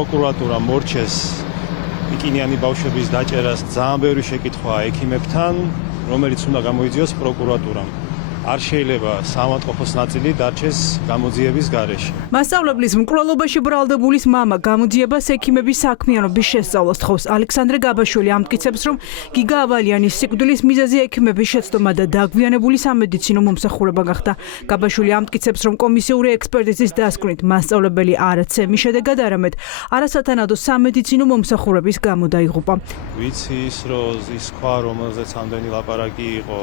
პროკურატურა მორჩეს პიკინიანი ბავშვების დაჭერას ძალიან ბევრი შეკითხვაა ექიმებთან, რომელიც უნდა გამოიძიოს პროკურატურამ. არ შეიძლება საავადმყოფოს ნაწილი დარჩეს გამოძიების გარეშე. მასწავლებლის მკვლელობაში ბრალდებულის მამა გამოძიებას ექიმების საქმიანობის შესწავლას თხოვს. ალექსანდრე გაბაშვილი ამტკიცებს, რომ გიგა ავალიანის სიკვდილის მიზეზი ექიმების შეცდომა და დაგვიანებული სამედიცინო მომსახურება გახდა. გაბაშვილი ამტკიცებს, რომ კომისიური ექსპერტიზის დასკვნით მასწავლებელი არაცემი შედეგად არამედ არასათანადო სამედიცინო მომსახურების გამო დაიღუპა. ვიცი ის რომ ის ქვა რომელზეც ამდენი ლაპარაკი იყო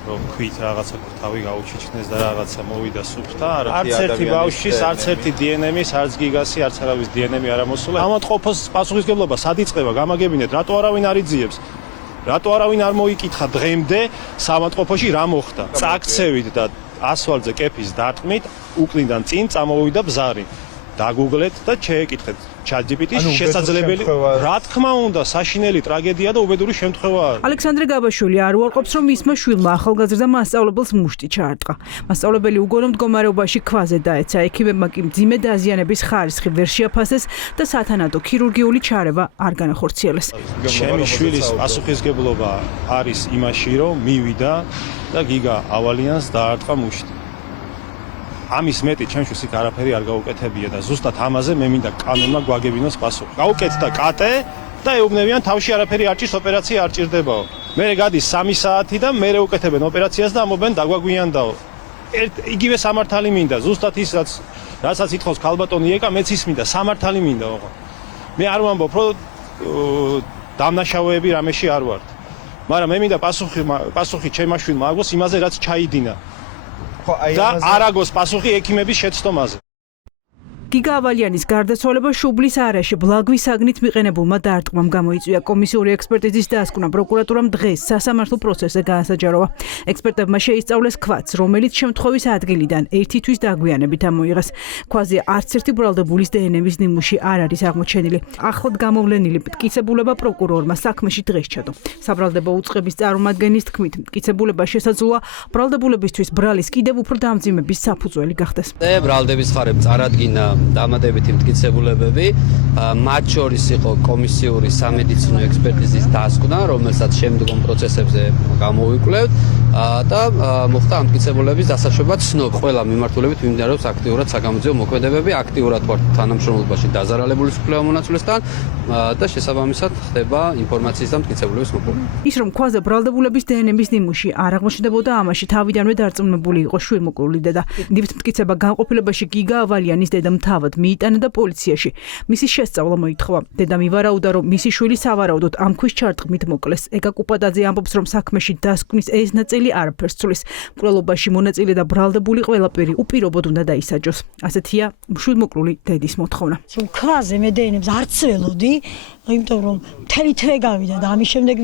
რომ ქვით რაღაცა თავი გაუჩიჩნეს და რაღაცა მოვიდა სუფთა, არც ერთი ბავშვის, არც ერთი დნმ-ის, არც გიგასი, არც არავის დნმ არ ამოსულა. ავადმყოფოს პასუხისგებლობა სად იწყება? გამაგებინეთ, რატო არავინ არ იძიებს? რატო არავინ არ მოიკითხა დღემდე საავადმყოფოში რა მოხდა? წაქცევით და ასვალზე კეფის დარტყმით უკლიდან წინ წამოვიდა ბზარი. დაგუგლეთ და შეეკითხეთ ChatGPT-ს შესაძლებელი. რა თქმა უნდა, საშინელი ტრაგედია და უბედური შემთხვევაა. ალექსანდრე გაბაშვილი არ უარყოფს, რომ მისმა შვილმა ახალგაზრდა მასწავლებელს მუშტი ჩაარტყა. მასწავლებელი უგონო მდგომარეობაში ქვაზე დაეცა, ექიმებმა კი მძიმე დაზიანების ხარისხი ვერ შეაფასეს და სათანადო ქირურგიული ჩარევა არ განახორციელეს. ჩემი შვილის პასუხისგებლობა არის იმაში, რომ მივიდა და გიგა ავალიანს დაარტყა მუშტი. ამის მეტი ჩემთვის იქ არაფერი არ გაუკეთებია და ზუსტად ამაზე მე მინდა კანონმა გვაგებინოს პასუხი. გაუკეთდა კატე და ეუბნებიან თავში არაფერი არ ჭირს, ოპერაცია არ ჭირდებაო. მერე გადის 3 საათი და მერე უკეთებენ ოპერაციას და ამობენ დაგვაგვიანდაო. იგივე სამართალი მინდა, ზუსტად ის რასაც ითხოვს ქალბატონი ეკა, მეც ის მინდა, სამართალი მინდა ოღონდ. მე არ ვამბობ, რომ დამნაშავეები რამეში არ ვართ. მაგრამ მე მინდა პასუხი ჩემმა შვილმა აგოს იმაზე, რაც ჩაიდინა. და არ აგოს პასუხი ექიმების შეცდომაზე. გიგა ავალიანის გარდაცვალება შუბლის არეში ბლაგვის საგნით მიყენებულმა დარტყმამ გამოიწვია. კომისიური ექსპერტიზის დასკვნა პროკურატურამ დღეს სასამართლო პროცესზე გაასაჯაროვა. ექსპერტებმა შეისწავლეს ქვაც, რომელიც შემთხვევის ადგილიდან 1 თვის დაგვიანებით ამოიღეს. ქვაზე არც ერთი ბრალდებულის დნმ-ის ნიმუში არ არის აღმოჩენილი. ახლად გამოვლენილი მტკიცებულება პროკურორმა საქმეში დღეს ჩადო. საბრალდებო უწყების წარმომადგენლის თქმით, მტკიცებულება შესაძლოა ბრალდებულებისთვის ბრალის კიდევ უფრო დამძიმების საფუძველი გახდეს. ბრალდების ხარებ წარადგინა დამატებითი მტკიცებულებები, მათ შორის იყო კომისიური სამედიცინო ექსპერტიზის დასკვნა, რომელსაც შემდგომ პროცესებზე გამოვიკვლევთ და მოხდა ამ მტკიცებულების დასაშვება ცნობა. ყველა მიმართულებით მიმდინარეობს აქტიურად საგამოძიებო მოქმედებები, აქტიურად ვართ თანამშრომლობაში დაზარალებული სუფლაო მონაცვლესთან და შესაბამისად ხდება ინფორმაციის და მტკიცებულების მოპოვება. ის რომ ქვაზე ბრალდებულების დნმ-ის ნიმუში არ აღმოჩნდებოდა, ამაში თავიდანვე დარწმუნებული იყო შვილმოკლული დედა. ნივთის მტკიცება განყოფილებაში გიგა ავალიანის დედამ თავად მიიტანა და პოლიციაში მისი შესწავლა მოითხოვა. დედამ ივარაუდა, რომ მისი შვილი სავარაუდოდ ამ ქვის ჩარტყმით მოკლეს. ეკა კუპადაძე ამბობს, რომ საქმეში დასკვნის ეს ნაწილი არაფერს ცვლის. მკვლელობაში მონაწილე და ბრალდებული ყველაფერი უპირობოდ უნდა დაისაჯოს. ასეთია შვილმოკლული დედის მოთხოვნა. რომ ქვაზე მე დნმ-ს არ ცველოდი, იმიტომ რომ მთელი თვე გავიდა და ამის შემდეგ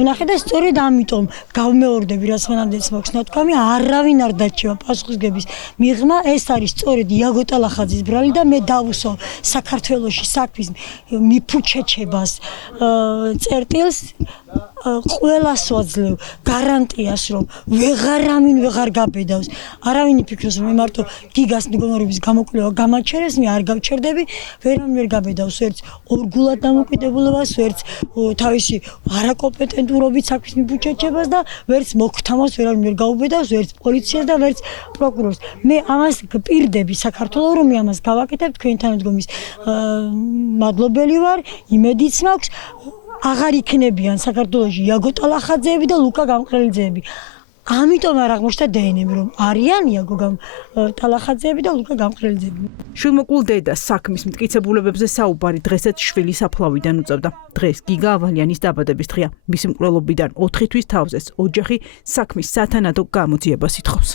ვნახე და სწორედ ამიტომ გავმეორდები, რაც მანამდეც მაქვს ნათქვამი, არავინ არ დარჩება პასუხისგების მიღმა. ეს არის სწორედ იაგო ტალახაძის ბრალი და მე დავუსო საქართველოში საქმის მიფუჩეჩებას წერტილს ყველას ვაძლევ გარანტიას, რომ ვეღარ გაბედავს. არავინ იფიქროს, რომ მე მარტო გიგას მდგომარეობის გამოკვლევა გამაჩერეს, მე არ გავჩერდები, ვერავინ ვერ გაბედავს, ვერც ორგულად დამოკიდებულებას, ვერც თავისი არაკომპეტენტურობით საქმის მიფუჩეჩებას და ვერც მოქთამას ვერავინ ვერ გაუბედავს, ვერც პოლიციას და ვერც პროკურორს. მე ამას გპირდები საქართველოს, რომ მე ამას გავაკეთებ, თქვენ თანადგომის მადლობელი ვარ, იმედიც მაქვს. აღარ იქნებიან საქართველოში იაგო ტალახაძეები და ლუკა გამყრელიძეები. ამიტომ არ აღმოჩნდა დნმ, რომ არიან იაგო ტალახაძეები და ლუკა გამყრელიძეები. შვილმოკლულ დედას საქმის მტკიცებულებებზე საუბარი დღესაც შვილის საფლავიდან უწევდა. დღეს გიგა ავალიანის დაბადების დღეა. მისი მკვლელობიდან 4 თვის თავზეც ოჯახი საქმის სათანადო გამოძიებას ითხოვს.